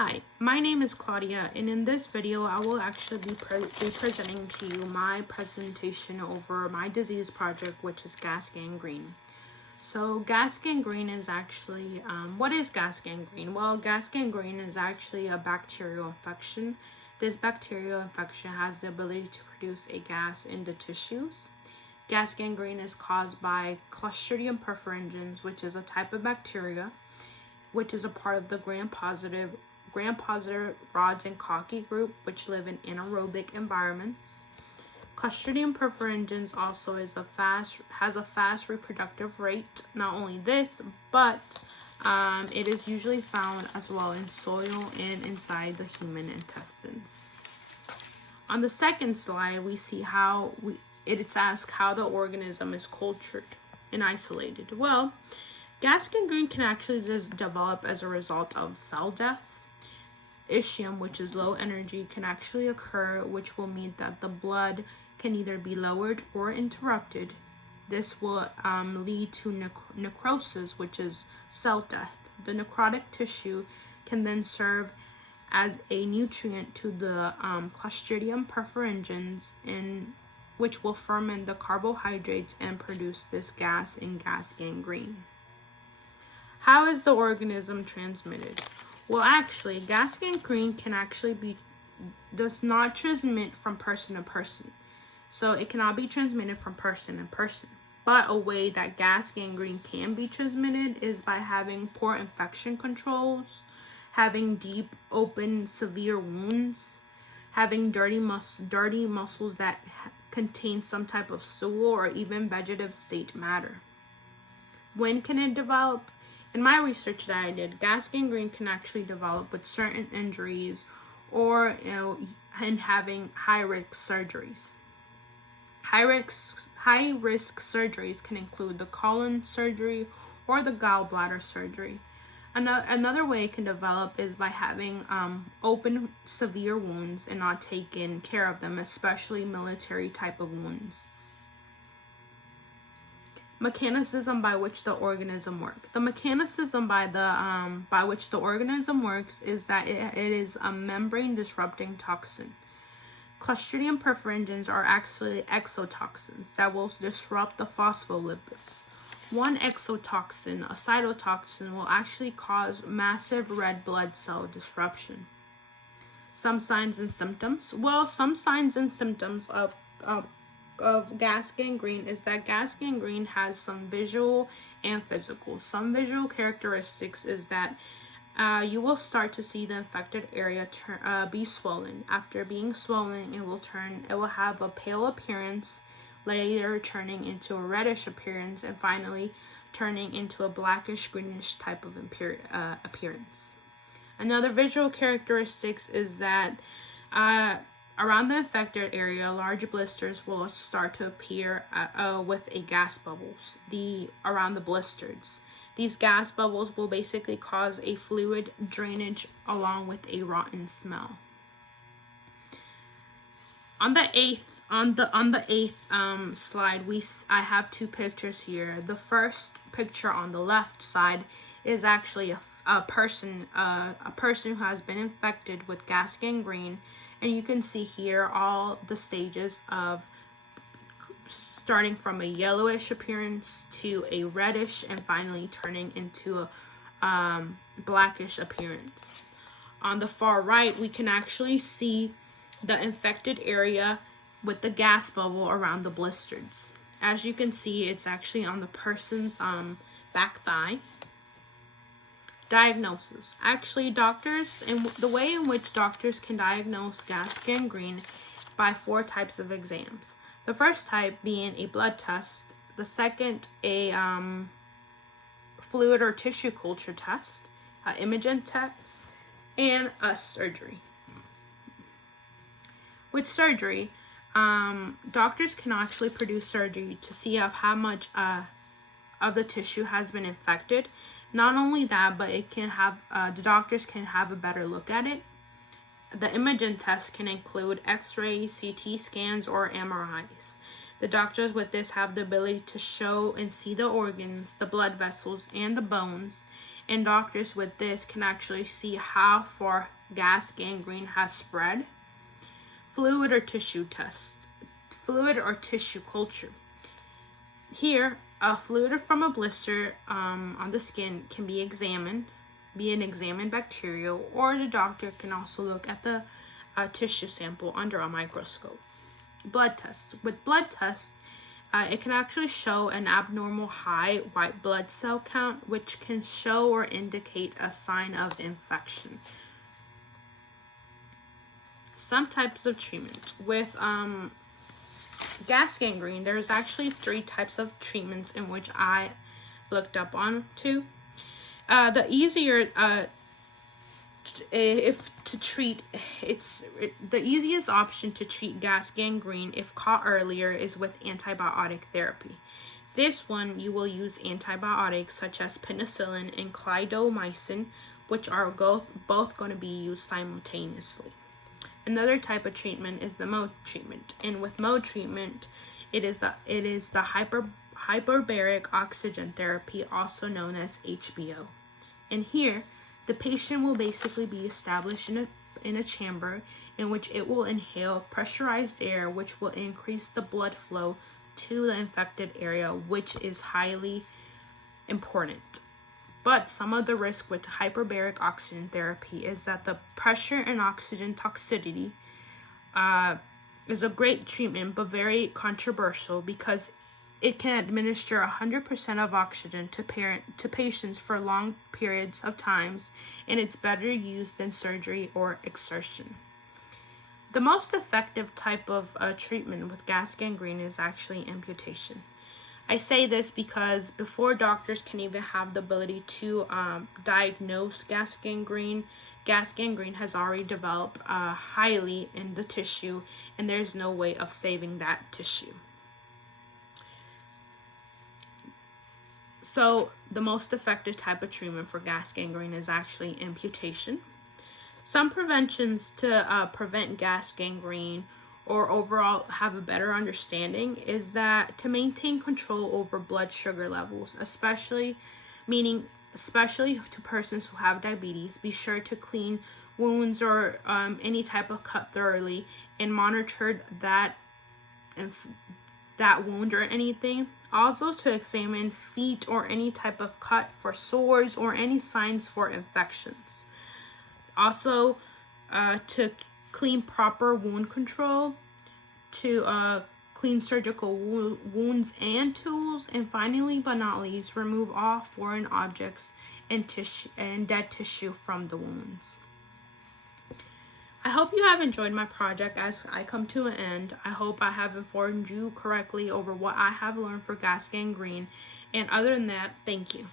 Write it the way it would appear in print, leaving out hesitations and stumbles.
Hi, my name is Claudia, and in this video I will actually be presenting to you my presentation over my disease project, which is gas gangrene. So gas gangrene is actually, what is gas gangrene? Well, gas gangrene is actually a bacterial infection. This bacterial infection has the ability to produce a gas in the tissues. Gas gangrene is caused by Clostridium perfringens, which is a type of bacteria, which is a part of the gram-positive rods and cocky group, which live in anaerobic environments. Clostridium perfringens also has a fast reproductive rate. Not only this, but it is usually found as well in soil and inside the human intestines. On the second slide, we see how it's asked how the organism is cultured and isolated. Well, gas gangrene can actually just develop as a result of cell death. Ischium, which is low energy, can actually occur, which will mean that the blood can either be lowered or interrupted. This will lead to necrosis, which is cell death. The necrotic tissue can then serve as a nutrient to the Clostridium perfringens, which will ferment the carbohydrates and produce this gas in gas gangrene. How is the organism transmitted? Well, actually, gas gangrene does not transmit from person to person. So it cannot be transmitted from person to person. But a way that gas gangrene can be transmitted is by having poor infection controls, having deep, open, severe wounds, having dirty muscles that contain some type of stool or even vegetative state matter. When can it develop? In my research that I did, gas gangrene can actually develop with certain injuries or, and having high-risk surgeries. High-risk surgeries can include the colon surgery or the gallbladder surgery. Another way it can develop is by having open, severe wounds and not taking care of them, especially military type of wounds. Mechanism by which the organism works. The mechanism by which the organism works is that it is a membrane disrupting toxin. Clostridium perfringens are actually exotoxins that will disrupt the phospholipids. One exotoxin, a cytotoxin, will actually cause massive red blood cell disruption. Some signs and symptoms. Well, some signs and symptoms of gas gangrene is that gas gangrene has some visual and physical. Some visual characteristics is that you will start to see the infected area be swollen. After being swollen, it will have a pale appearance, later turning into a reddish appearance, and finally turning into a blackish greenish type of appearance. Another visual characteristics is that around the infected area, large blisters will start to appear with a gas bubbles around the blisters. These gas bubbles will basically cause a fluid drainage along with a rotten smell. On the eighth slide, I have two pictures here. The first picture on the left side is actually a person who has been infected with gas gangrene. And you can see here all the stages of starting from a yellowish appearance to a reddish and finally turning into a blackish appearance. On the far right, we can actually see the infected area with the gas bubble around the blisters. As you can see, it's actually on the person's back thigh. Diagnosis. Actually, the way in which doctors can diagnose gas gangrene by 4 types of exams. The first type being a blood test, the second a fluid or tissue culture test, an imaging test, and a surgery. With surgery, doctors can actually produce surgery to see how much of the tissue has been infected. Not only that, but it can have the doctors can have a better look at it. The imaging test can include X-rays, CT scans, or MRIs. The doctors with this have the ability to show and see the organs, the blood vessels, and the bones, and doctors with this can actually see how far gas gangrene has spread. Fluid or tissue test. Fluid or tissue culture. Here, a fluid from a blister on the skin can be examined, be an examined bacterial, or the doctor can also look at the tissue sample under a microscope. Blood test. With blood tests, it can actually show an abnormal high white blood cell count, which can show or indicate a sign of infection. Some types of treatment. With gas gangrene, there's actually 3 types of treatments in which I looked up on to. The easiest option to treat gas gangrene if caught earlier is with antibiotic therapy. This one, you will use antibiotics such as penicillin and clindamycin, which are both going to be used simultaneously. Another type of treatment is the mode treatment, and with mode treatment, it is the hyperbaric oxygen therapy, also known as HBO. And here, the patient will basically be established in a chamber in which it will inhale pressurized air, which will increase the blood flow to the infected area, which is highly important. But some of the risk with hyperbaric oxygen therapy is that the pressure and oxygen toxicity is a great treatment, but very controversial because it can administer 100% of oxygen to patients for long periods of times, and it's better used than surgery or exertion. The most effective type of treatment with gas gangrene is actually amputation. I say this because before doctors can even have the ability to diagnose gas gangrene has already developed highly in the tissue, and there's no way of saving that tissue. So the most effective type of treatment for gas gangrene is actually amputation. Some preventions to prevent gas gangrene or overall have a better understanding is that to maintain control over blood sugar levels, especially to persons who have diabetes, be sure to clean wounds or any type of cut thoroughly and monitor that wound or anything. Also to examine feet or any type of cut for sores or any signs for infections. Also to clean proper wound control, to clean surgical wounds and tools, and finally but not least, remove all foreign objects and dead tissue from the wounds. I hope you have enjoyed my project as I come to an end. I hope I have informed you correctly over what I have learned for gas gangrene, and other than that, thank you.